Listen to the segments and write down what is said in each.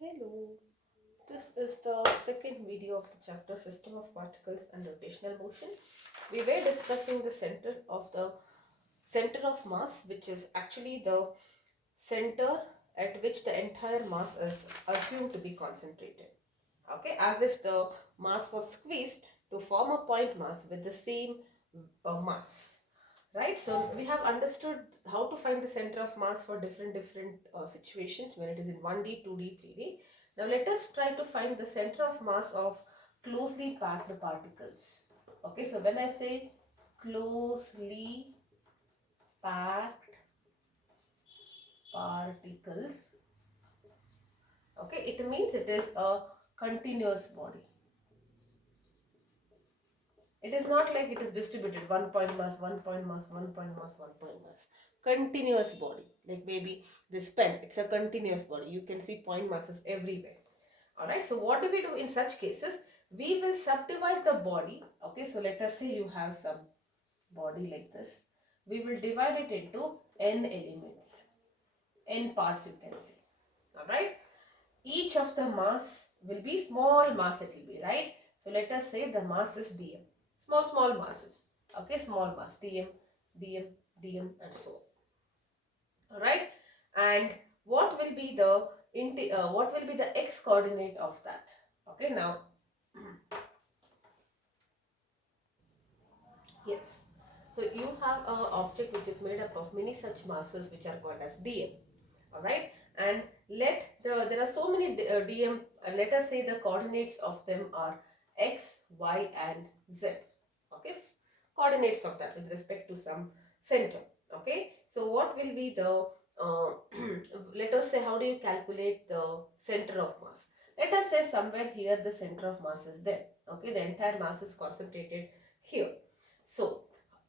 Hello, this is the second video of the chapter System of Particles and Rotational Motion. We were discussing the center of mass, which is actually the center at which the entire mass is assumed to be concentrated. Okay, as if the mass was squeezed to form a point mass with the same mass. Right, so we have understood how to find the center of mass for different situations when it is in 1D, 2D, 3D. Now let us try to find the center of mass of closely packed particles. Okay, so when I say closely packed particles, okay, it means it is a continuous body. It is not like it is distributed, one point mass, one point mass, one point mass, one point mass. Continuous body. Like maybe this pen, it's a continuous body. You can see point masses everywhere. Alright, so what do we do in such cases? We will subdivide the body. Okay, so let us say you have some body like this. We will divide it into n elements, n parts you can say. Alright, each of the mass will be small mass, it will be, right? So let us say the mass is dm, small masses. Okay, small mass, dm, dm, dm, and so on. All right, and what will be the x coordinate of that? Okay, now yes, so you have an object which is made up of many such masses which are called as dm. All right, and there are so many dm, let us say the coordinates of them are x, y, and z. Okay, coordinates of that with respect to some center. Okay, so what will be the uh, let us say, how do you calculate the center of mass? Let us say somewhere here the center of mass is there. Okay, the entire mass is concentrated here. So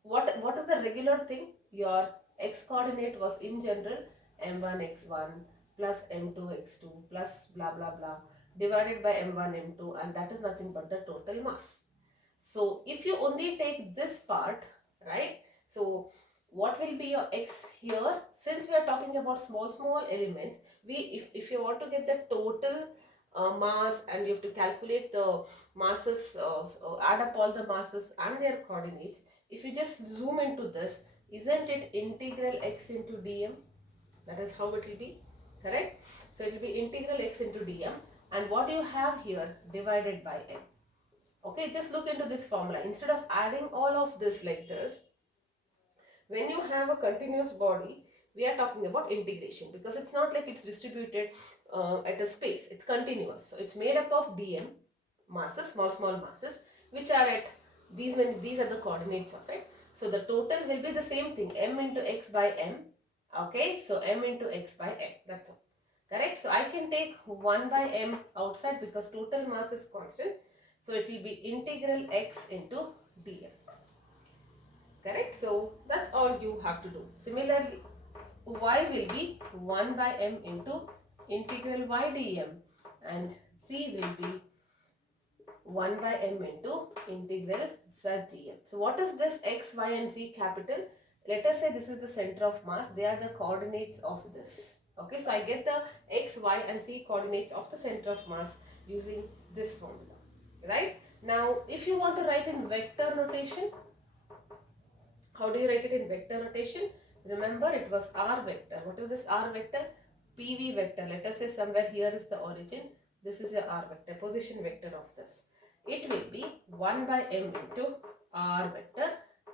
what is the regular thing? Your x coordinate was in general m1 x1 plus m2 x2 plus blah blah blah divided by m1 m2, and that is nothing but the total mass. So if you only take this part, right, so what will be your x here? Since we are talking about small elements, if you want to get the total mass, and you have to calculate the masses, add up all the masses and their coordinates. If you just zoom into this, isn't it integral x into dm? That is how it will be, correct? So it will be integral x into dm, and what you have here divided by n. Okay, just look into this formula. Instead of adding all of this like this, when you have a continuous body, we are talking about integration, because it's not like it's distributed at a space. It's continuous. So it's made up of dm masses, small masses, which are at these are the coordinates of it. So the total will be the same thing, m into x by m. Okay, so m into x by m. That's all. Correct. So I can take 1 by m outside because total mass is constant. So it will be integral x into dm. Correct. So that's all you have to do. Similarly, y will be 1 by m into integral y dm, and z will be 1 by m into integral z dm. So what is this x, y, and z capital? Let us say this is the center of mass. They are the coordinates of this. Okay, so I get the x, y, and z coordinates of the center of mass using this formula. Right? Now, if you want to write in vector notation, how do you write it in vector notation? Remember, it was r vector. What is this r vector? PV vector. Let us say somewhere here is the origin. This is your r vector, position vector of this. It will be 1 by m into r vector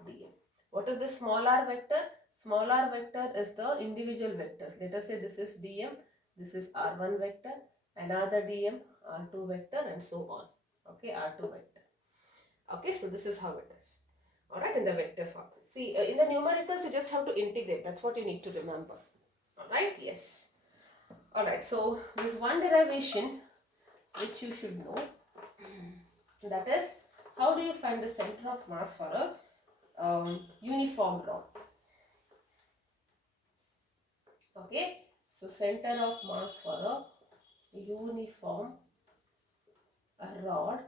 dm. What is this small r vector? Small r vector is the individual vectors. Let us say this is dm, this is r1 vector, another dm, r2 vector, and so on. Okay, r2 vector. Okay, so this is how it is. Alright, in the vector form. See, in the numericals, you just have to integrate. That's what you need to remember. Alright, yes. Alright, so there's one derivation which you should know. That is, how do you find the center of mass for a uniform rod? Okay, so center of mass for a uniform rod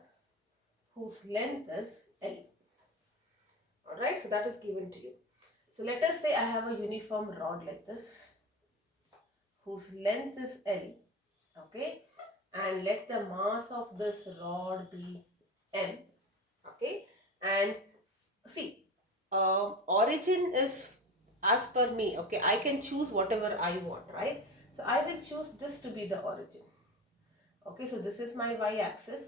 whose length is L. Alright, so that is given to you. So let us say I have a uniform rod like this, whose length is L, okay, and let the mass of this rod be M, okay, and see, origin is as per me, okay, I can choose whatever I want, right? So I will choose this to be the origin. Okay, so this is my y-axis,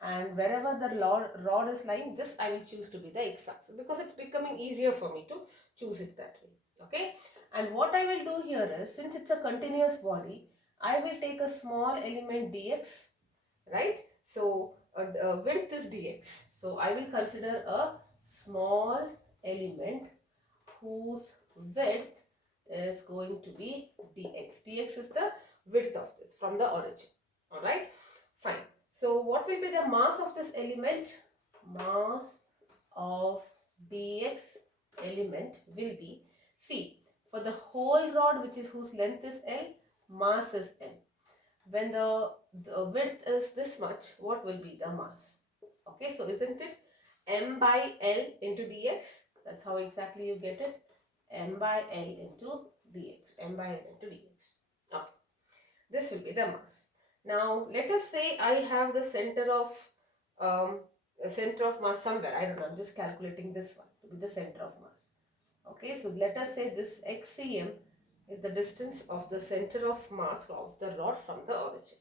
and wherever the rod is lying, this I will choose to be the x-axis, because it's becoming easier for me to choose it that way. Okay, and what I will do here is, since it's a continuous body, I will take a small element dx, right? So width is dx, so I will consider a small element whose width is going to be dx. Dx is the width of this from the origin. Alright, fine. So what will be the mass of this element? Mass of dx element will be, see, for the whole rod, which is whose length is L, mass is M. When the width is this much, what will be the mass? Okay, so isn't it M by L into dx? That's how exactly you get it. M by L into dx. M by L into dx. Okay, this will be the mass. Now let us say I have the center of mass somewhere. I don't know. I'm just calculating this one to be the center of mass. Okay, so let us say this xcm is the distance of the center of mass of the rod from the origin.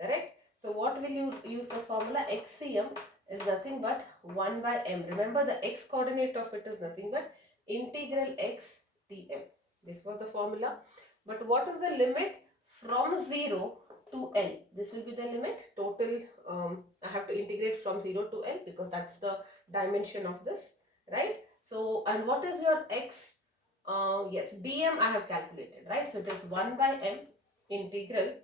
Correct? So what will you use the formula? xcm is nothing but 1 by m. Remember, the x coordinate of it is nothing but integral x dm. This was the formula. But what is the limit from 0 to L? This will be the limit. Total, I have to integrate from 0 to L, because that's the dimension of this, right? So, and what is your x? Yes, dm I have calculated, right? So it is 1 by m integral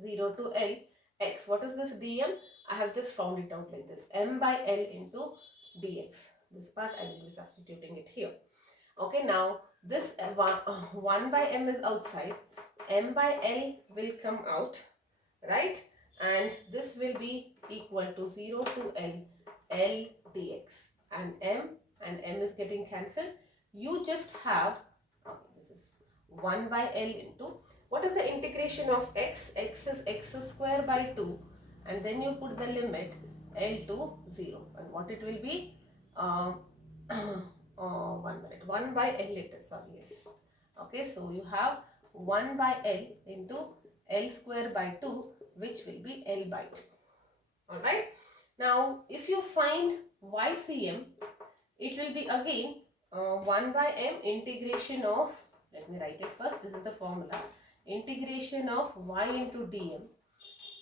0 to L x. What is this dm? I have just found it out like this. M by L into dx. This part I will be substituting it here. Okay, now this 1 by m is outside. M by L will come out, right? And this will be equal to 0 to L, L dx. And M is getting cancelled. You just have, okay, this is 1 by L into, what is the integration of x? X is x square by 2, and then you put the limit L to 0, and what it will be? 1 minute, 1 by L it is, sorry, yes. Okay, so you have 1 by L into L square by 2, which will be L by 2. Alright, now if you find YCM, it will be again 1 by M integration of, let me write it first, this is the formula, integration of y into dm.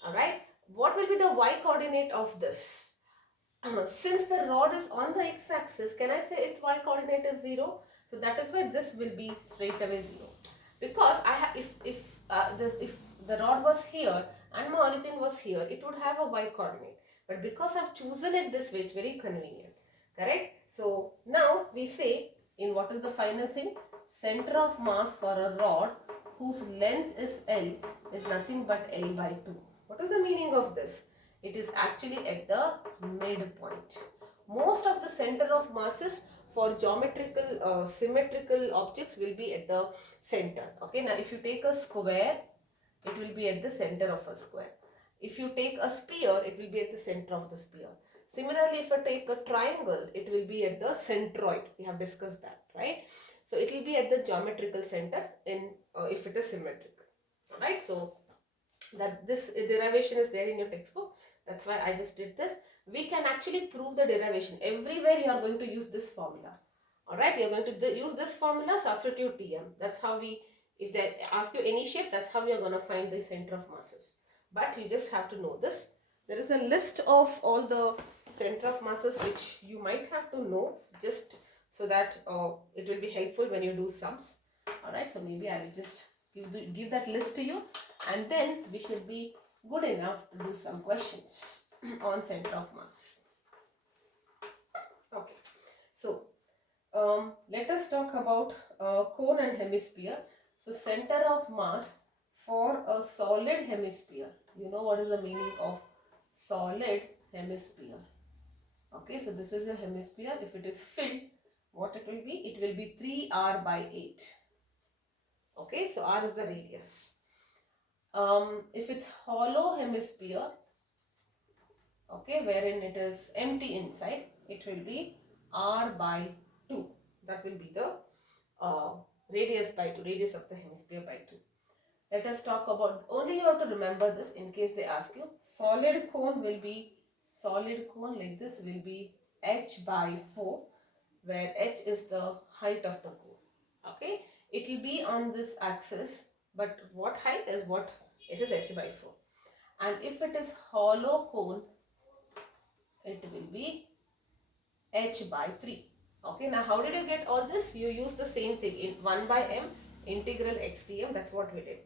Alright, what will be the y coordinate of this? Since the rod is on the x-axis, can I say its y coordinate is 0? So that is why this will be straight away 0. Because I have, if the rod was here and my origin was here, it would have a y coordinate. But because I've chosen it this way, it's very convenient. Correct? So now we say, in what is the final thing? Center of mass for a rod whose length is L is nothing but L by 2. What is the meaning of this? It is actually at the midpoint. Most of the center of masses for geometrical symmetrical objects will be at the center. Okay, now if you take a square, it will be at the center of a square. If you take a sphere, it will be at the center of the sphere. Similarly, if I take a triangle, it will be at the centroid. We have discussed that, right? So it will be at the geometrical center in if it is symmetrical. Alright, so that this derivation is there in your textbook. That's why I just did this. We can actually prove the derivation. Everywhere you are going to use this formula. Alright, you are going to use this formula, substitute Tm. That's how we, if they ask you any shape, that's how you are going to find the center of masses. But you just have to know this. There is a list of all the center of masses which you might have to know, just so that it will be helpful when you do sums. Alright, so maybe I will just give that list to you, and then we should be good enough to do some questions on center of mass. Okay, so let us talk about cone and hemisphere. So center of mass for a solid hemisphere. You know what is the meaning of solid hemisphere? Okay, so this is a hemisphere. If it is filled, what it will be? It will be 3r by 8. Okay, so r is the radius. If it's hollow hemisphere, okay, wherein it is empty inside, it will be r by 2. That will be the uh, radius by 2, radius of the hemisphere by 2. Let us talk about, only you have to remember this in case they ask you. Solid cone like this will be h by 4, where h is the height of the cone. Okay, it will be on this axis, but what height is what? It is h by 4. And if it is hollow cone, it will be h by 3. Okay, now how did you get all this? You use the same thing in 1 by m integral x dm. That's what we did.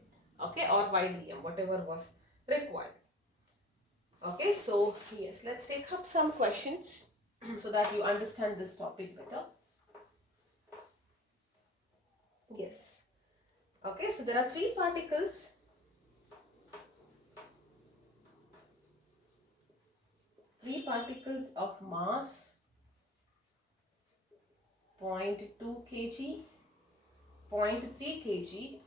Okay, or y dm, whatever was required. Okay, so yes, let's take up some questions so that you understand this topic better. Yes. Okay, so there are three particles. Three particles of mass 0.2 kg, 0.3 kg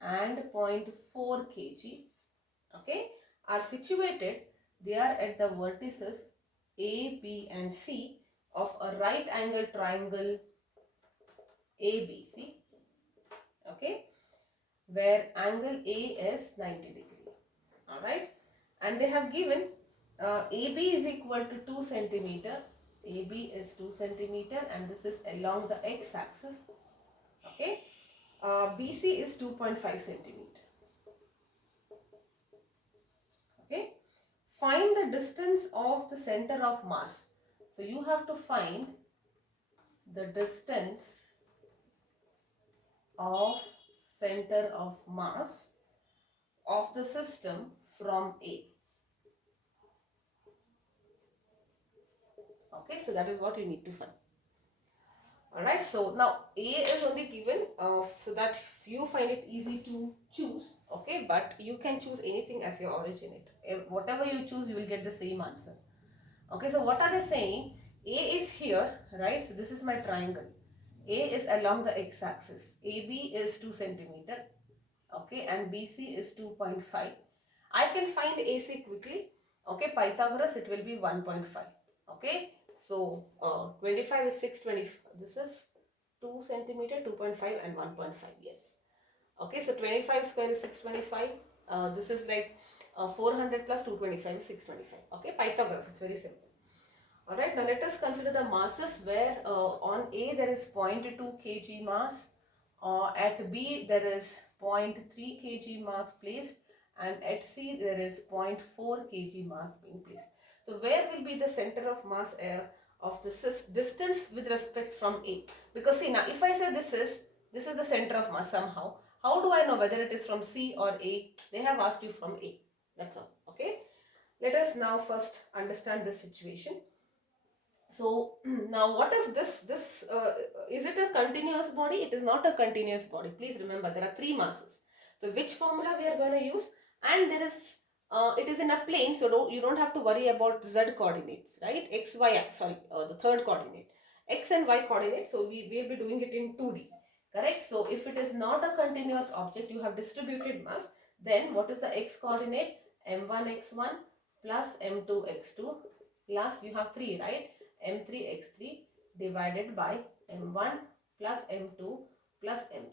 and 0.4 kg, okay, are situated. They are at the vertices A, B and C of a right angle triangle ABC, okay, where angle A is 90 degree. Alright, and they have given AB is equal to 2 centimeter. AB is 2 centimeter and this is along the x-axis. Okay, BC is 2.5 centimeter. Okay, find the distance of the center of mass. So you have to find the distance of center of mass of the system from A. Okay, so that is what you need to find. Alright, so now A is only given so that you find it easy to choose. Okay, but you can choose anything as your originate. Whatever you choose, you will get the same answer. Okay, so what are they saying? A is here, right? So this is my triangle. A is along the x-axis. AB is 2 centimeter. Okay, and BC is 2.5. I can find AC quickly. Okay, Pythagoras, it will be 1.5. Okay, so 25 is 625. This is 2 centimeter, 2.5 and 1.5. Yes. Okay, so 25 square is 625. This is like 400 plus 225 is 625. Okay, Pythagoras, it's very simple. Alright, now let us consider the masses where on A there is 0.2 kg mass, at B there is 0.3 kg mass placed, and at C there is 0.4 kg mass being placed. So where will be the center of mass of the distance with respect from A? Because see, now if I say this is the center of mass somehow, how do I know whether it is from C or A? They have asked you from A. That's all. Okay. Let us now first understand this situation. So now what is this? Is it a continuous body? It is not a continuous body. Please remember there are three masses. So which formula we are going to use? And there is it is in a plane, so you don't have to worry about z coordinates, right? X, y, sorry, the third coordinate, x and y coordinate. So we will be doing it in 2D, correct? So if it is not a continuous object, you have distributed mass. Then what is the x coordinate? m1 x1 plus m2 x2 plus you have 3, right? m3 x3 divided by m1 plus m2 plus m3.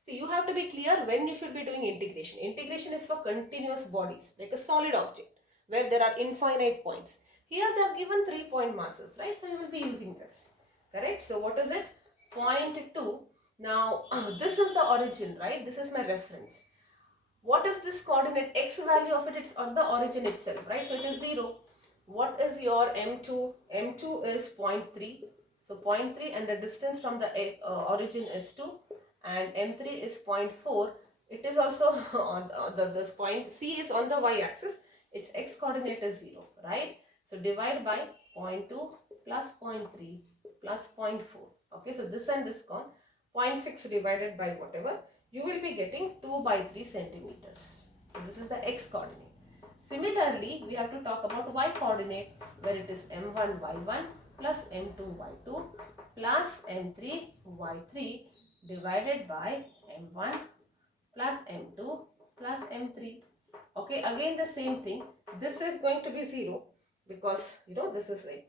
See, you have to be clear when you should be doing integration. Integration is for continuous bodies like a solid object where there are infinite points. Here they have given 3-point masses, right? So you will be using this, correct? So what is it? 0.2. Now this is the origin, right? This is my reference. What is this coordinate? X value of it, it's on the origin itself, right? So it is 0. What is your M2? M2 is 0.3. So 0.3 and the distance from the origin is 2 and M3 is 0.4. It is also on this point. C is on the y-axis. Its x coordinate is 0, right? So divide by 0.2 plus 0.3 plus 0.4. Okay, so this and this gone. 0.6 divided by whatever. You will be getting 2 by 3 centimeters. So this is the x coordinate. Similarly, we have to talk about y coordinate where it is m1 y1 plus m2 y2 plus m3 y3 divided by m1 plus m2 plus m3. Okay, again the same thing. This is going to be 0 because this is like.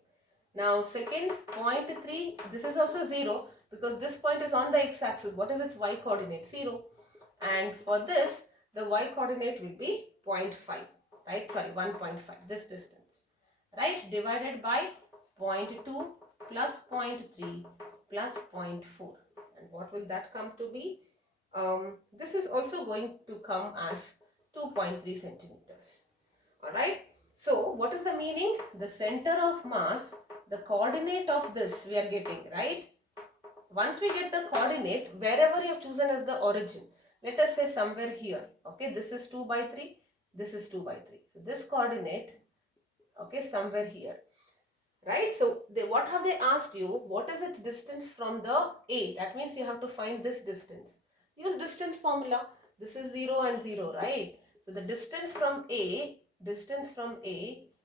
Now second 0.3, this is also 0 because this point is on the x-axis. What is its y coordinate? 0. And for this, the y coordinate will be 0.5, right? Sorry, 1.5, this distance, right? Divided by 0.2 plus 0.3 plus 0.4. And what will that come to be? This is also going to come as 2.3 centimeters. Alright. So, what is the meaning? The center of mass, the coordinate of this we are getting, right? Once we get the coordinate, wherever you have chosen as the origin, let us say somewhere here, okay, this is 2 by 3, this is 2 by 3. So, this coordinate, okay, somewhere here, right? So, what have they asked you? What is its distance from the A? That means you have to find this distance. Use distance formula. This is 0 and 0, right? So, the distance from A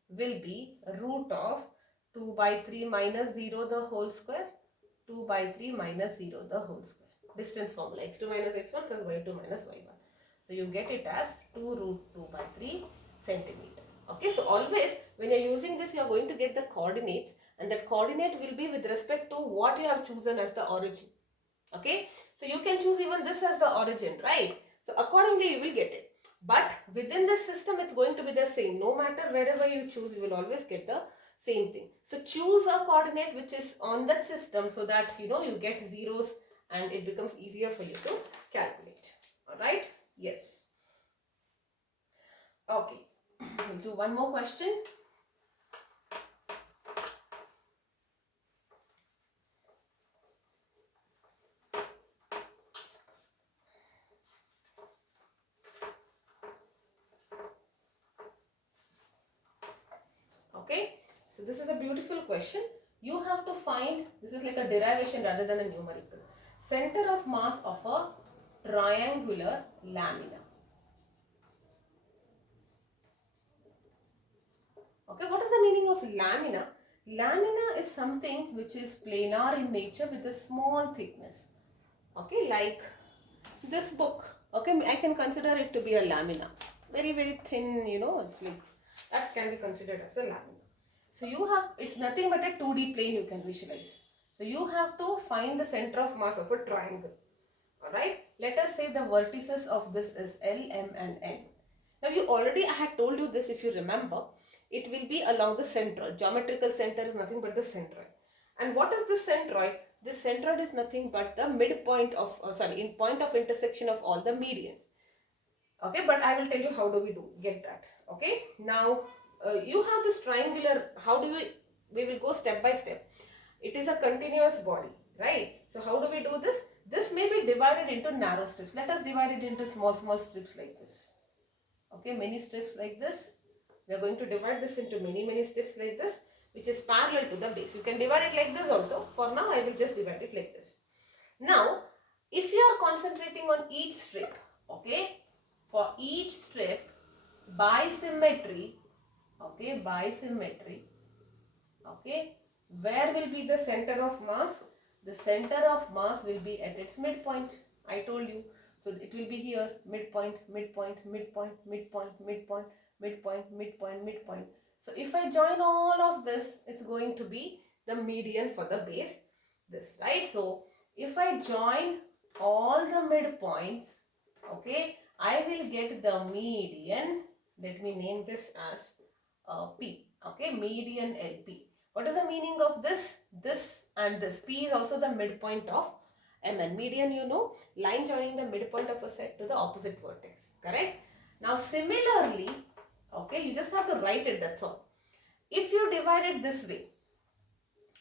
will be root of 2 by 3 minus 0 the whole square, 2 by 3 minus 0 the whole square. Distance formula, x2 minus x1 plus y2 minus y1. So, you get it as 2 root 2 by 3 centimeter. Okay, so always when you are using this, you are going to get the coordinates, and that coordinate will be with respect to what you have chosen as the origin. Okay, so you can choose even this as the origin, right? So accordingly you will get it. But within this system, it's going to be the same. No matter wherever you choose, you will always get the same thing. So choose a coordinate which is on that system so that you get zeros and it becomes easier for you to calculate. Alright? Yes. Okay. We'll do one more question. Okay, so this is a beautiful question. You have to find, this is like a derivation rather than a numerical. Center of mass of a triangular lamina. Okay, what is the meaning of lamina? Lamina is something which is planar in nature with a small thickness. Okay, like this book. Okay, I can consider it to be a lamina. Very, very thin, it's like, that can be considered as a lamina. So you have, it's nothing but a 2D plane you can visualize. So you have to find the center of mass of a triangle. Alright, let us say the vertices of this is L, M and N. Now I had told you this, if you remember. It will be along the centroid. Geometrical center is nothing but the centroid. And what is the centroid? This centroid is nothing but the midpoint of, in point of intersection of all the medians. Okay, but I will tell you how do we get that. Okay, now you have this triangular, we will go step by step. It is a continuous body, right? So how do we do this? This may be divided into narrow strips. Let us divide it into small strips like this. Okay, many strips like this. We are going to divide this into many strips like this, which is parallel to the base. You can divide it like this also. For now, I will just divide it like this. Now, if you are concentrating on each strip, okay, for each strip, by symmetry, okay, where will be the center of mass? The center of mass will be at its midpoint. I told you. So it will be here, midpoint. So if I join all of this, it's going to be the median for the base, this, right? So if I join all the midpoints, okay, I will get the median. Let me name this as P, okay, median LP. What is the meaning of this? This and this. P is also the midpoint of MN. Median, line joining the midpoint of a set to the opposite vertex. Correct? Now, similarly, okay, you just have to write it, that's all. If you divide it this way,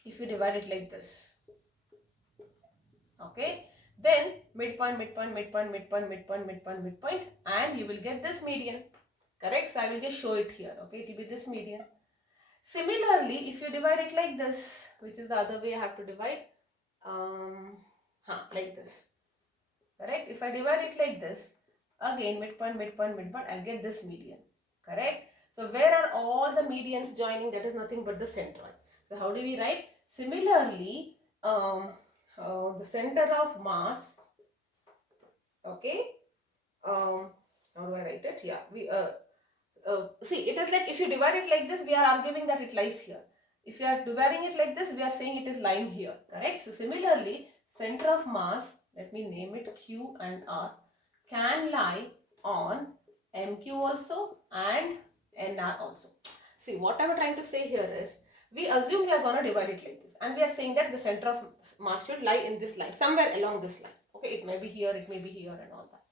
if you divide it like this, okay, then midpoint, and you will get this median. Correct? So, I will just show it here. Okay, it will be this median. Similarly, if you divide it like this, which is the other way I have to divide, like this. Correct? If I divide it like this, again midpoint, I'll get this median. Correct? So where are all the medians joining? That is nothing but the centroid. So how do we write? Similarly, the center of mass, Okay. How do I write it? Yeah, see, it is like if you divide it like this, we are arguing that it lies here. If you are dividing it like this, we are saying it is lying here, correct? So similarly, center of mass, let me name it Q and R, can lie on MQ also and NR also. See, what I am trying to say here is, we assume we are going to divide it like this, and we are saying that the center of mass should lie in this line, somewhere along this line. Okay, it may be here, it may be here and all that.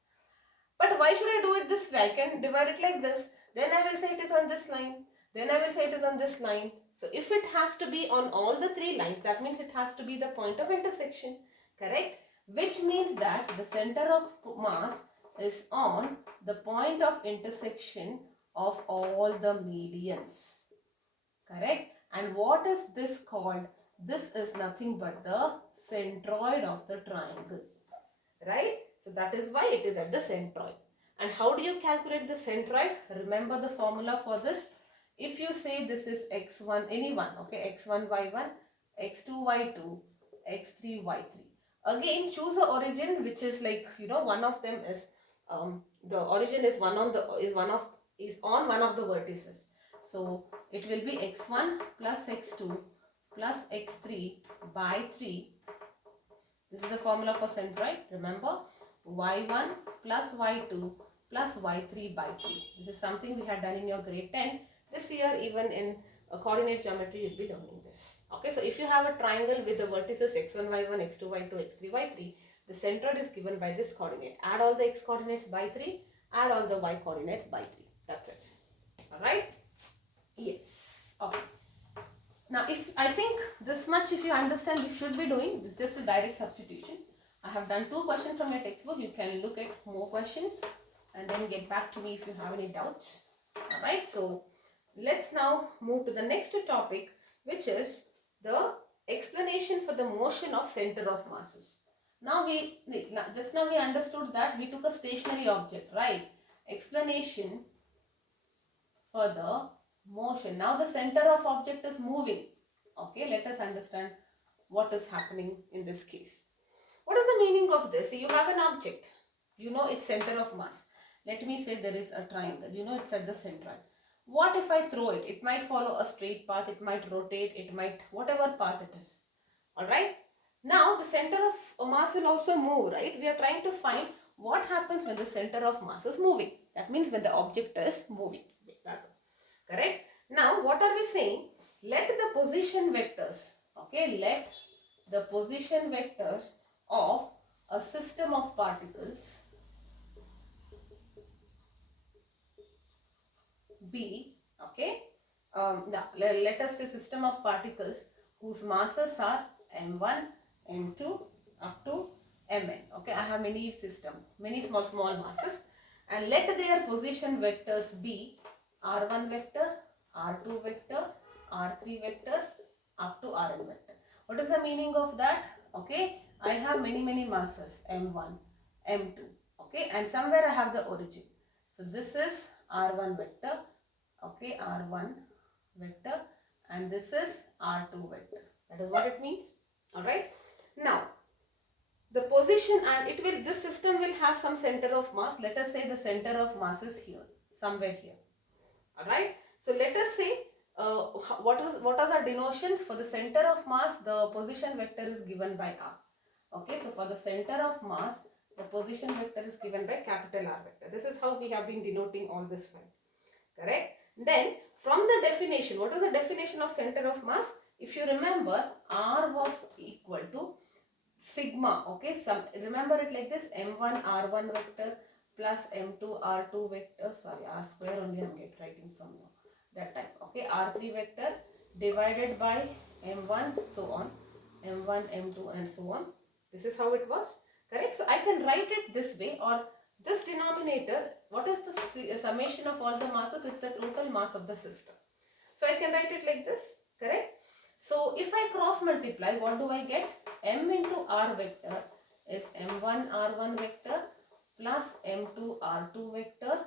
But why should I do it this way? I can divide it like this. Then I will say it is on this line. Then I will say it is on this line. So if it has to be on all the three lines, that means it has to be the point of intersection. Correct? Which means that the center of mass is on the point of intersection of all the medians. Correct? And what is this called? This is nothing but the centroid of the triangle. Right? So that is why it is at the centroid. And how do you calculate the centroid? Remember the formula for this. If you say this is x1, any one, okay, x1, y1, x2, y2, x3, y3. Again, choose a origin which is like, one of them is, the origin is on one of the vertices. So it will be x1 plus x2 plus x3 by 3. This is the formula for centroid. Remember, y1 plus y2 plus y3 by 3. This is something we had done in your grade 10. This year, even in coordinate geometry, you'll be learning this. Okay, so if you have a triangle with the vertices x1, y1, x2, y2, x3, y3, the centroid is given by this coordinate. Add all the x coordinates by 3, add all the y coordinates by 3. That's it. Alright? Yes. Okay. Now, if I think this much, if you understand, you should be doing this, just a direct substitution. I have done 2 questions from your textbook. You can look at more questions and then get back to me if you have any doubts. Alright, so let's now move to the next topic, which is the explanation for the motion of center of masses. Now just now we understood that we took a stationary object, right? Explanation for the motion. Now the center of object is moving. Okay, let us understand what is happening in this case. What is the meaning of this? You have an object. You know its center of mass. Let me say there is a triangle. You know it's at the center. What if I throw it? It might follow a straight path. It might rotate. It might, whatever path it is. Alright. Now the center of mass will also move, right? We are trying to find what happens when the center of mass is moving. That means when the object is moving. Correct? Now what are we saying? Let the position vectors, okay, let the position vectors of a system of particles be, okay, now let us say system of particles whose masses are m1, m2 up to mn. Okay, I have many small masses, and let their position vectors be r1 vector, r2 vector, r3 vector up to rn vector. What is the meaning of that? Okay, I have many masses, m1, m2, okay, and somewhere I have the origin. So this is r1 vector, okay, r1 vector, and this is r2 vector. That is what it means. Alright. Now, the position, and this system will have some center of mass. Let us say the center of mass is here, somewhere here. Alright. So let us say what was our denotion for the center of mass? The position vector is given by r. Okay, so for the center of mass, the position vector is given by capital R vector. This is how we have been denoting all this file. Correct? Then from the definition, what was the definition of center of mass? If you remember, R was equal to sigma. Okay, remember it like this: m1 r1 vector plus m2 r2 vector. Sorry, r square only I am writing from now. That type. Okay, r3 vector divided by m1, so on, m1, m2, and so on. This is how it was. Correct? So I can write it this way, or this denominator, what is the summation of all the masses? It's the total mass of the system. So I can write it like this. Correct? So if I cross multiply, what do I get? M into r vector is m1 r1 vector plus m2 r2 vector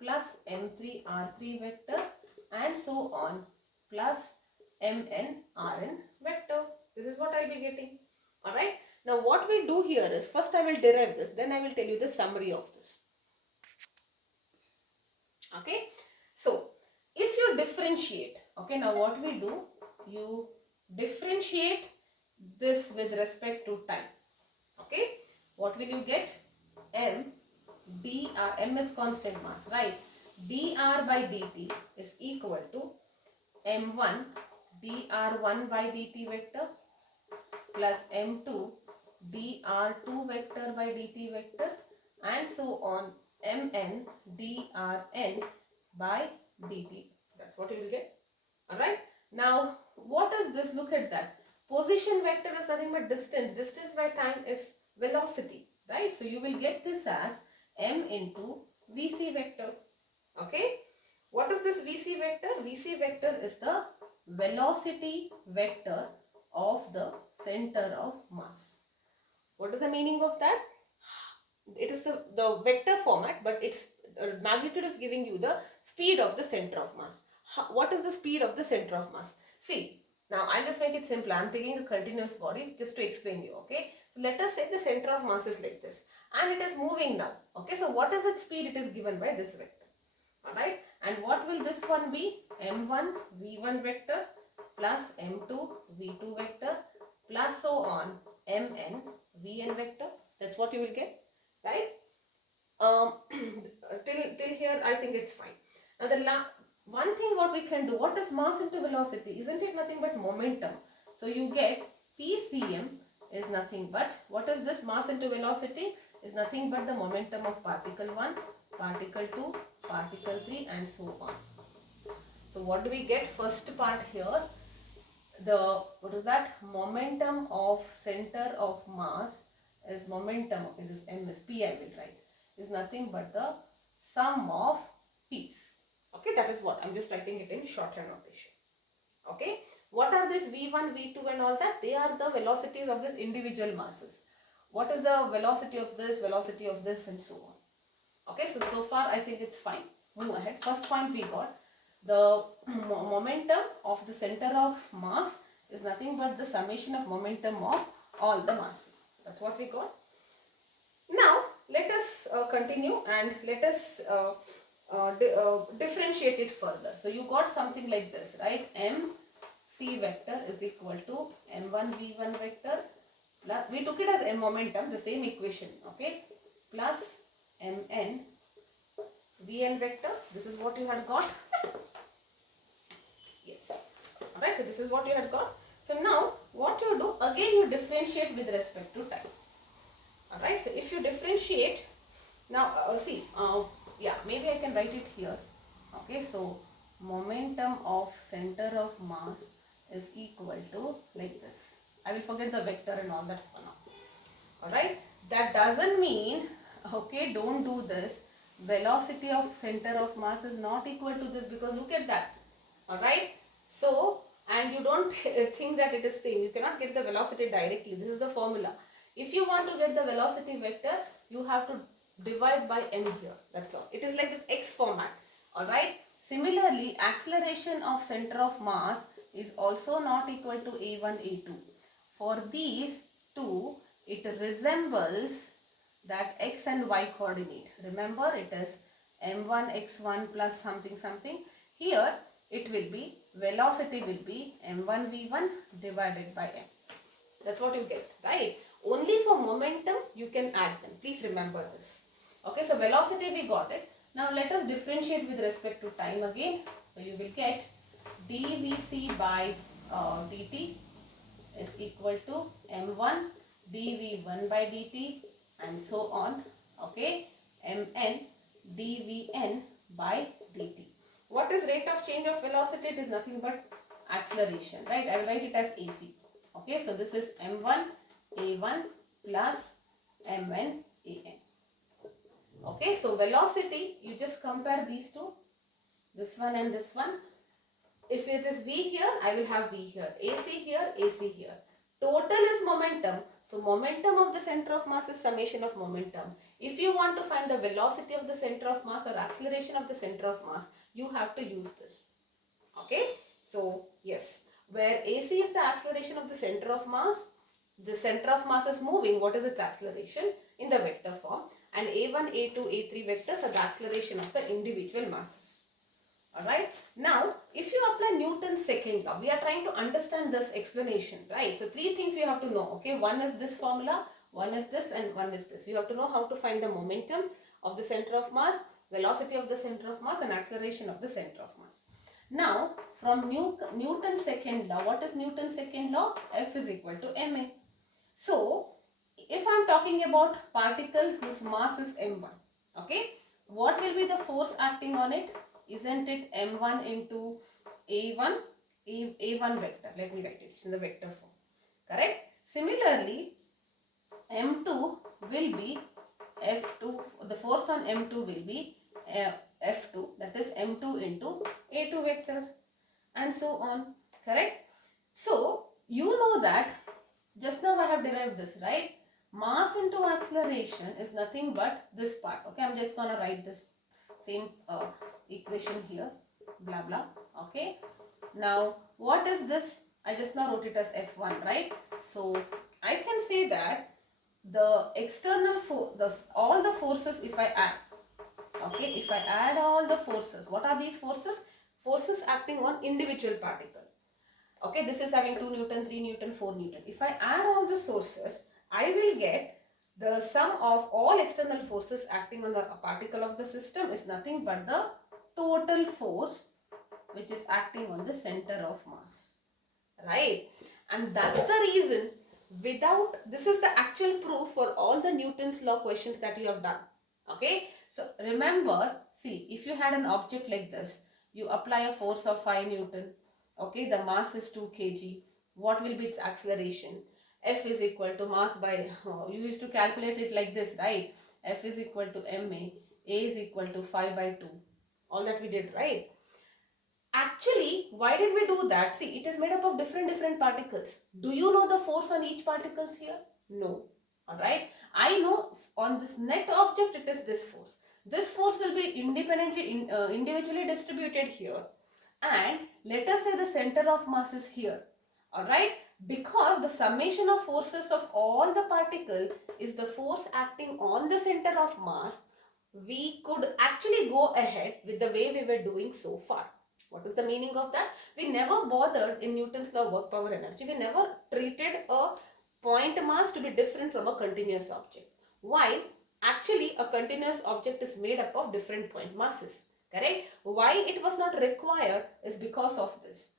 plus m3 r3 vector and so on plus mn rn vector. This is what I'll be getting. Alright. Now what we do here is, first I will derive this, then I will tell you the summary of this. Okay, so if you differentiate, okay, now what we do, you differentiate this with respect to time. Okay, what will you get? M dr, m is constant mass, right? Dr by dt is equal to m1 dr1 by dt vector plus m2 dr2 vector by dt vector, and so on, mn drn by dt. That's what you will get. Alright. Now what is this? Look at that. Position vector is nothing but distance. Distance by time is velocity. Right. So you will get this as m into vc vector. Okay. What is this vc vector? Vc vector is the velocity vector of the center of mass. What is the meaning of that? It is the vector format, but its magnitude is giving you the speed of the center of mass. What is the speed of the center of mass? See, now I'll just make it simple. I'm taking a continuous body just to explain you. Okay, so let us say the center of mass is like this and it is moving now. Okay, so what is its speed? It is given by this vector. Alright, and what will this one be? m1 v1 vector plus m2 v2 vector plus so on mn vn vector. That's what you will get, right? Till here I think it's fine. Now the one thing what we can do, what is mass into velocity? Isn't it nothing but momentum? So you get PCM is nothing but, what is this mass into velocity? Is nothing but the momentum of particle 1, particle 2, particle 3 and so on. So what do we get? First part here, the, what is that? Momentum of center of mass is momentum, okay, this m is p, I will write, is nothing but the sum of p's. Okay, that is what I'm just writing it in shorthand notation. Okay, what are this v1, v2 and all that? They are the velocities of this individual masses. What is the velocity of this and so on. Okay, so far I think it's fine. Move ahead. First point we got, the momentum of the center of mass is nothing but the summation of momentum of all the masses. That's what we got. Now let us continue and let us differentiate it further. So you got something like this, right? mc vector is equal to m1 v1 vector plus, we took it as m momentum, the same equation, okay, plus mn vn vector. This is what you had got. Yes. Alright, so this is what you had got. So now what you do, again you differentiate with respect to time. Alright, so if you differentiate, now yeah, maybe I can write it here. Okay, so momentum of center of mass is equal to like this. I will forget the vector and all that for now. Alright, that doesn't mean, okay, don't do this. Velocity of center of mass is not equal to this, because look at that. Alright, so, and you don't think that it is same. You cannot get the velocity directly. This is the formula. If you want to get the velocity vector, you have to divide by m here. That's all. It is like the x format. Alright. Similarly, acceleration of center of mass is also not equal to a1, a2. For these two, it resembles that x and y coordinate. Remember, it is m1 x1 plus something something. Here, it will be, velocity will be m1 v1 divided by m. That's what you get, right? Only for momentum you can add them. Please remember this. Okay, so velocity we got it. Now let us differentiate with respect to time again. So you will get dvc by dt is equal to m1 dv1 by dt and so on. Okay, mn dvn by dt. What is rate of change of velocity? It is nothing but acceleration, right? I will write it as AC. Okay, so this is m1 a1 plus mn an. Okay, so velocity, you just compare these two, this one and this one. If it is v here, I will have v here, AC here, AC here. Total is momentum. So momentum of the center of mass is summation of momentum. If you want to find the velocity of the center of mass or acceleration of the center of mass, you have to use this. Okay, so yes, where AC is the acceleration of the center of mass, the center of mass is moving, what is its acceleration in the vector form, and a1, a2, a3 vectors are the acceleration of the individual masses. Alright, now if you apply Newton's second law, we are trying to understand this explanation, right? So three things you have to know, okay? One is this formula, one is this, and one is this. You have to know how to find the momentum of the center of mass, velocity of the center of mass, and acceleration of the center of mass. Now, from Newton's second law, what is Newton's second law? F is equal to ma. So, if I am talking about particle whose mass is m1, okay, what will be the force acting on it? Isn't it m1 into a1, a1 vector? Let me write it. It's in the vector form. Correct? Similarly, m2 will be f2. The force on m2 will be f2. That is m2 into a2 vector, and so on. Correct? So, you know that just now I have derived this, right? Mass into acceleration is nothing but this part. Okay, I'm just gonna write this same equation here, blah blah. Okay, now what is this? I just now wrote it as F1, right? So I can say that the external force, all the forces, if I add, okay, if I add all the forces, what are these forces? Forces acting on individual particle. Okay, this is having 2 Newton, 3 Newton, 4 Newton. If I add all the sources, I will get the sum of all external forces acting on the particle of the system is nothing but the total force which is acting on the center of mass. Right? And that's the reason this is the actual proof for all the Newton's law questions that you have done. Okay? So remember, see, if you had an object like this, you apply a force of 5 Newton. Okay, the mass is 2 kg. What will be its acceleration? F is equal to mass by, you used to calculate it like this, right? F is equal to ma, A is equal to 5 by 2. All that we did, right? Actually, why did we do that? See, it is made up of different particles. Do you know the force on each particles here? No. Alright. I know on this net object it is this force. This force will be individually distributed here. And let us say the center of mass is here. Alright. Because the summation of forces of all the particles is the force acting on the center of mass, we could actually go ahead with the way we were doing so far. What is the meaning of that? We never bothered in Newton's law of work power energy. We never treated a point mass to be different from a continuous object. Why? Actually, a continuous object is made up of different point masses. Correct? Why it was not required is because of this.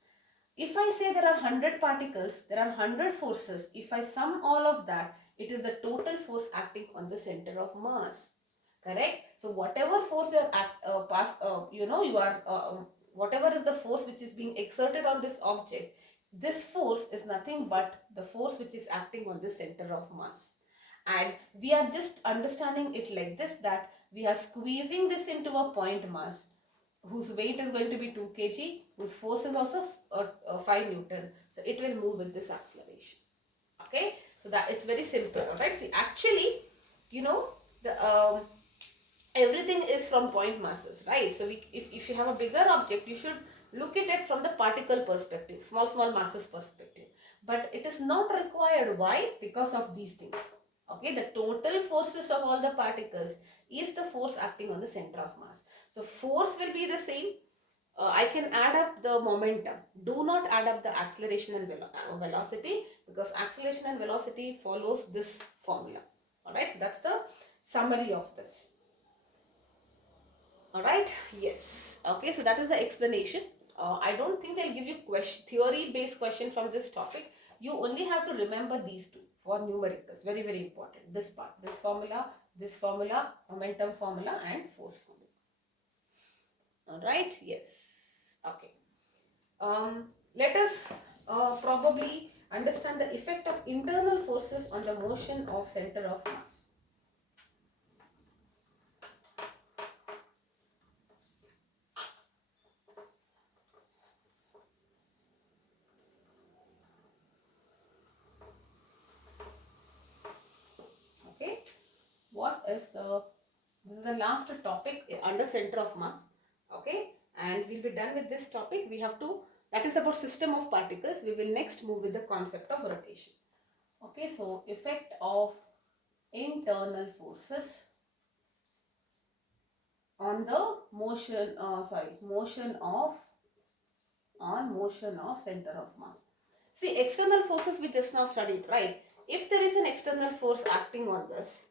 If I say there are 100 particles, there are 100 forces. If I sum all of that, it is the total force acting on the center of mass. Correct? So whatever force whatever is the force which is being exerted on this object, this force is nothing but the force which is acting on the center of mass. And we are just understanding it like this, that we are squeezing this into a point mass whose weight is going to be 2 kg, whose force is also 5 Newton. So it will move with this acceleration. Okay, so that it's very simple. Alright, see, actually, the everything is from point masses, right? So if you have a bigger object, you should look at it from the particle perspective, small masses perspective. But it is not required. Why? Because of these things. Okay, the total forces of all the particles is the force acting on the center of mass. So force will be the same. I can add up the momentum. Do not add up the acceleration and velocity, because acceleration and velocity follows this formula. Alright, so that's the summary of this. Alright, yes. Okay, so that is the explanation. I don't think they'll give you theory-based question from this topic. You only have to remember these two for numericals. Very, very important. This part, this formula, momentum formula and force formula. Alright, yes. Okay. Let us probably understand the effect of internal forces on the motion of center of mass. Okay, this is the last topic under center of mass. Okay, and we'll be done with this topic. That is about system of particles. We will next move with the concept of rotation. Okay, so effect of internal forces on the motion, motion of center of mass. See, external forces we just now studied, right? If there is an external force acting on this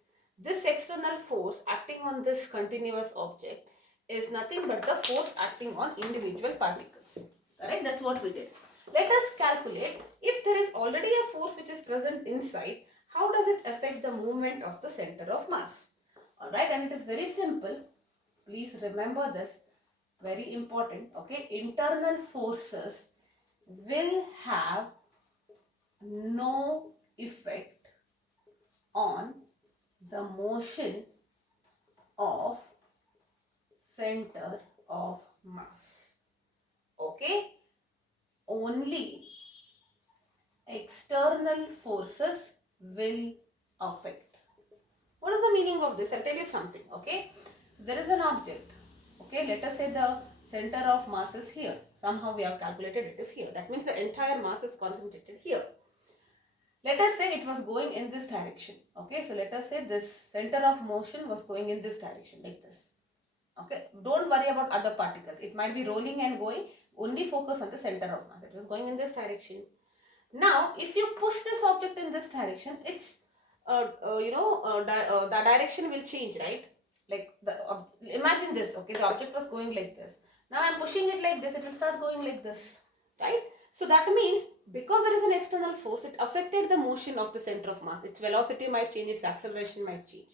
external force acting on this continuous object is nothing but the force acting on individual particles. Correct? That's what we did. Let us calculate if there is already a force which is present inside, how does it affect the movement of the center of mass? Alright, and it is very simple. Please remember this, very important. Okay, internal forces will have no effect on the motion of center of mass. Okay, only external forces will affect. What is the meaning of this? I'll tell you something. Okay, so there is an object. Okay, let us say the center of mass is here. Somehow we have calculated it is here. That means the entire mass is concentrated here. Let us say it was going in this direction. Okay, so let us say this center of motion was going in this direction like this. Okay, don't worry about other particles. It might be rolling and going. Only focus on the center of mass. It was going in this direction. Now, if you push this object in this direction, it's the direction will change, right? Like imagine this. Okay, the object was going like this. Now I'm pushing it like this. It will start going like this, right? So that means because there is an external force, it affected the motion of the center of mass. Its velocity might change. Its acceleration might change.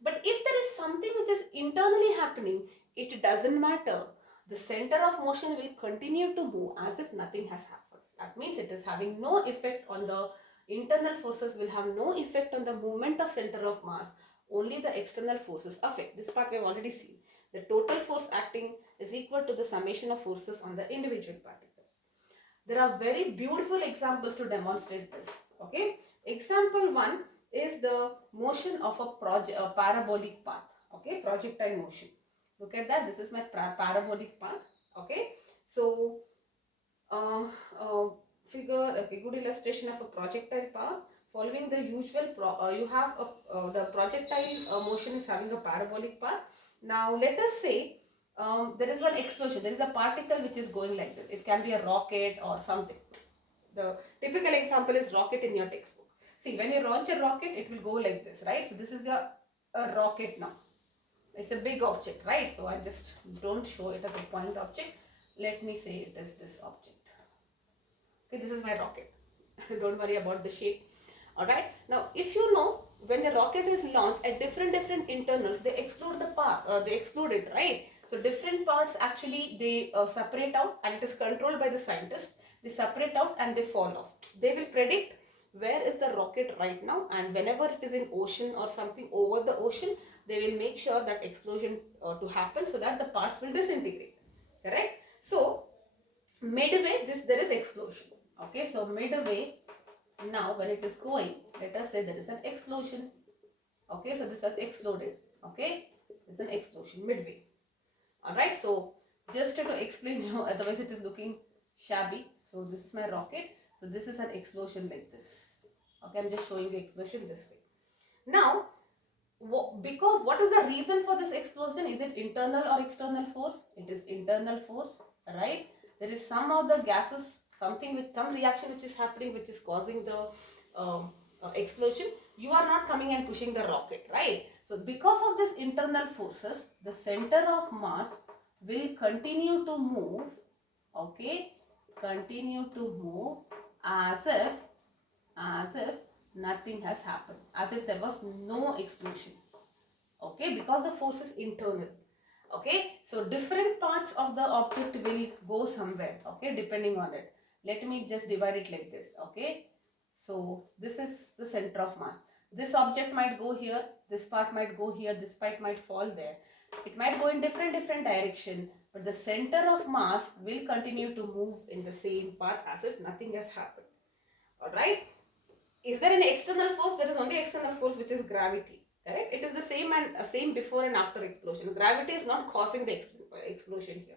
But if there is something which is internally happening, it doesn't matter. The center of motion will continue to move as if nothing has happened. That means it is having no effect on the internal forces, will have no effect on the movement of center of mass. Only the external forces affect. This part we have already seen. The total force acting is equal to the summation of forces on the individual particles. There are very beautiful examples to demonstrate this. Okay. Example 1 is the motion of a parabolic path. Okay, projectile motion. Look at that. This is my parabolic path. Okay, so figure. Okay, good illustration of a projectile path. Following the usual, you have the projectile motion is having a parabolic path. Now let us say there is one explosion. There is a particle which is going like this. It can be a rocket or something. The typical example is rocket in your textbook. See, when you launch a rocket, it will go like this, right? So this is a rocket now. It's a big object, right? So I just don't show it as a point object. Let me say it is this object. Okay, this is my rocket. Don't worry about the shape. Alright. Now, if you know, when the rocket is launched at different internals, they explode the part. They explode it, right? So different parts actually they separate out, and it is controlled by the scientists. They separate out and they fall off. They will predict where is the rocket right now, and whenever it is in ocean or something over the ocean, they will make sure that explosion to happen so that the parts will disintegrate. Correct? So midway there is explosion. Okay, so midway now when it is going, let us say there is an explosion. Okay, so this has exploded. Okay, there's an explosion midway. Alright, so just to explain you, otherwise it is looking shabby. So this is my rocket. So this is an explosion like this. Okay, I'm just showing the explosion this way. Now, because what is the reason for this explosion? Is it internal or external force? It is internal force, right? There is some of the gases, something with some reaction which is happening, which is causing the explosion. You are not coming and pushing the rocket, right? So because of this internal forces, the center of mass will continue to move. Okay, continue to move as if nothing has happened, as if there was no explosion. Okay, because the force is internal. Okay, so different parts of the object will go somewhere. Okay, depending on it. Let me just divide it like this. Okay, so this is the center of mass. This object might go here, this part might go here, this part might fall there. It might go in different direction, but the center of mass will continue to move in the same path as if nothing has happened. Alright. Is there an external force? There is only external force, which is gravity. Correct? It is the same before and after explosion. Gravity is not causing the explosion here.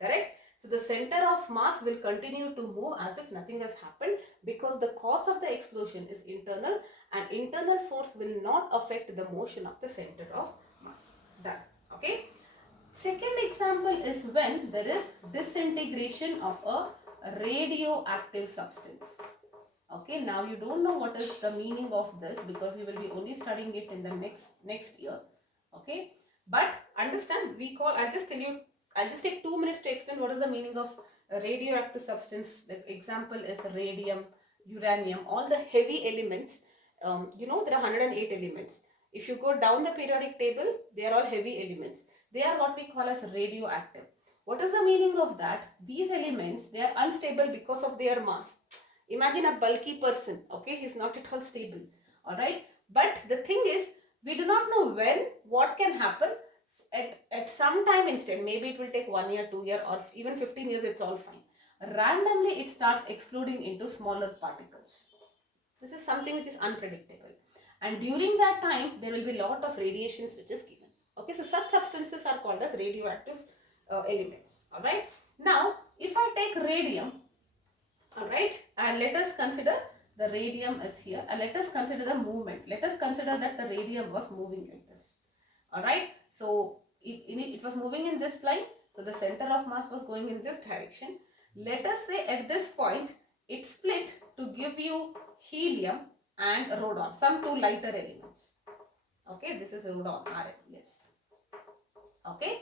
Correct? So the center of mass will continue to move as if nothing has happened, because the cause of the explosion is internal, and internal force will not affect the motion of the center of mass. Done. Okay. Second example is when there is disintegration of a radioactive substance. Okay, now you don't know what is the meaning of this, because you will be only studying it in the next year. Okay, but understand, we call, I'll just take 2 minutes to explain what is the meaning of a radioactive substance. The example is radium, uranium, all the heavy elements. There are 108 elements. If you go down the periodic table, they are all heavy elements. They are what we call as radioactive. What is the meaning of that? These elements, they are unstable because of their mass. Imagine a bulky person, okay, he's not at all stable, all right. But the thing is, we do not know when, what can happen. At some time instant, maybe it will take 1 year, 2 year, or even 15 years, it's all fine. Randomly, it starts exploding into smaller particles. This is something which is unpredictable. And during that time, there will be a lot of radiations which is given. Okay, so such substances are called as radioactive elements. All right. Now, if I take radium, all right, and let us consider the radium is here, and let us consider the movement. Let us consider that the radium was moving like this. All right, so it was moving in this line, so the center of mass was going in this direction. Let us say at this point it split to give you helium and rhodon, some two lighter elements. Okay, this is rhodon, Rn, yes. Okay,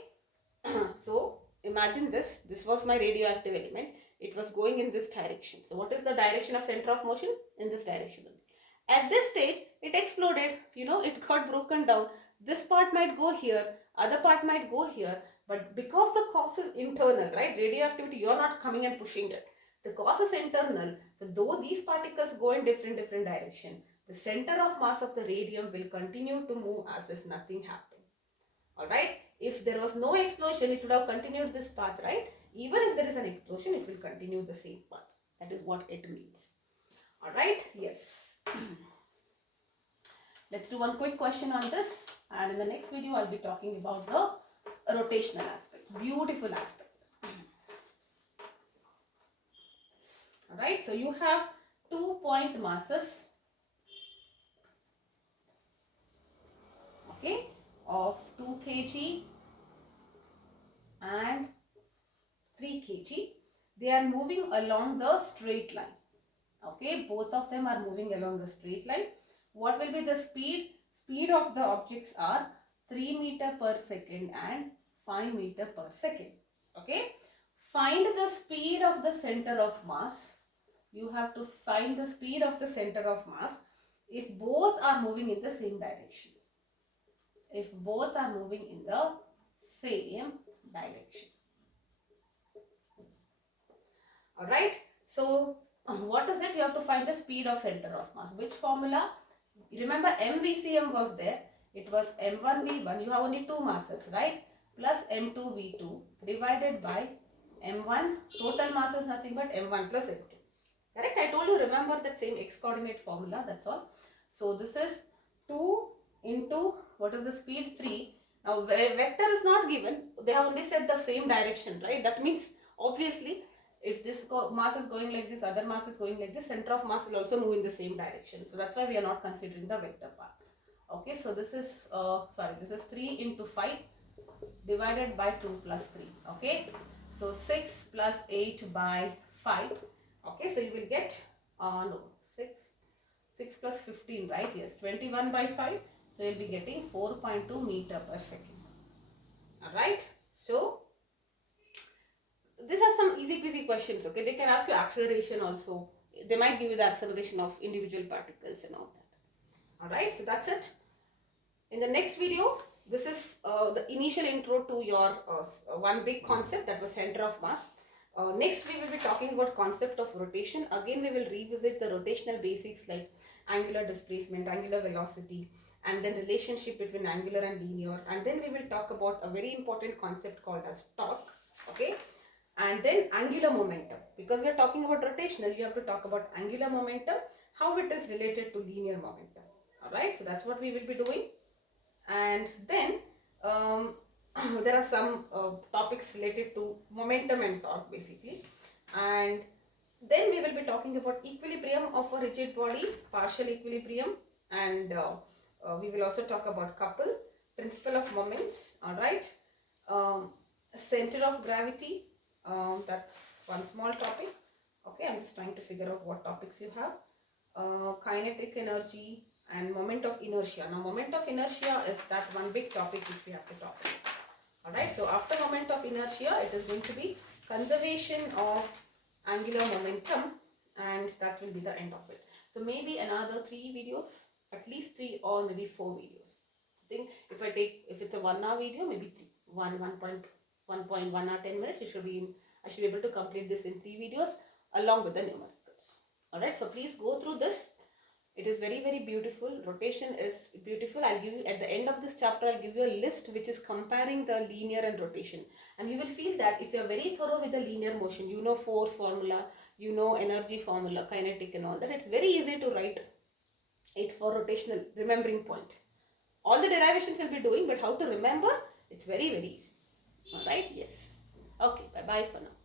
so imagine this was my radioactive element. It was going in this direction. So what is the direction of center of motion? In this direction. At this stage, it exploded, it got broken down. This part might go here, other part might go here, but because the cause is internal, right? Radioactivity, you're not coming and pushing it. The cause is internal. So though these particles go in different direction, the center of mass of the radium will continue to move as if nothing happened. Alright? If there was no explosion, it would have continued this path, right? Even if there is an explosion, it will continue the same path. That is what it means. Alright? Yes. Let's do one quick question on this. And in the next video, I'll be talking about the rotational aspect. Beautiful aspect. Alright? So you have 2-point masses. Okay? Of 2 kg and 3 kg. They are moving along the straight line. Okay, both of them are moving along the straight line. What will be the speed? Speed of the objects are 3 meter per second and 5 meter per second. Okay, find the speed of the center of mass. You have to find the speed of the center of mass if both are moving in the same direction. If both are moving in the same direction. Alright, so what is it? You have to find the speed of center of mass. Which formula? Remember, MVCM was there. It was M1V1. You have only two masses, right? Plus M2V2 divided by M1. Total mass is nothing but M1 plus M2. Correct? I told you, remember that same x coordinate formula. That's all. So this is 2 into, what is the speed? 3. Now vector is not given. They have only said the same direction, right? That means obviously, if this mass is going like this, other mass is going like this, center of mass will also move in the same direction. So that's why we are not considering the vector part. Okay, so this is, this is 3 into 5 divided by 2 plus 3. Okay, so 6 plus 8 by 5. Okay, so you will get, 6 plus 15, right? Yes, 21 by 5. So you'll be getting 4.2 meter per second. Alright, so these are some easy peasy questions. Okay, they can ask you acceleration also. They might give you the acceleration of individual particles and all that. Alright, so that's it. In the next video, this is the initial intro to your one big concept, that was center of mass. Next we will be talking about concept of rotation. Again we will revisit the rotational basics like angular displacement, angular velocity, and then relationship between angular and linear. And then we will talk about a very important concept called as torque. Okay. And then angular momentum, because we are talking about rotational, you have to talk about angular momentum, how it is related to linear momentum. Alright, so that's what we will be doing. And then there are some topics related to momentum and torque basically, and then we will be talking about equilibrium of a rigid body, partial equilibrium, and we will also talk about couple, principle of moments, alright, center of gravity, that's one small topic. Okay, I'm just trying to figure out what topics you have. Kinetic energy and moment of inertia. Now moment of inertia is that one big topic which we have to talk about. Alright, so after moment of inertia, it is going to be conservation of angular momentum, and that will be the end of it. So maybe another 3 videos, at least 3 or maybe 4 videos. I think if it's a 1 hour video, maybe 1.1 hour 10 minutes, I should be able to complete this in 3 videos along with the numericals. Alright, so please go through this. It is very, very beautiful. Rotation is beautiful. I'll give you, at the end of this chapter, I'll give you a list which is comparing the linear and rotation. And you will feel that if you are very thorough with the linear motion, you know force formula, you know energy formula, kinetic and all that, it's very easy to write it for rotational remembering point. All the derivations will be doing, but how to remember, it's very, very easy. Alright, yes. Okay, bye-bye for now.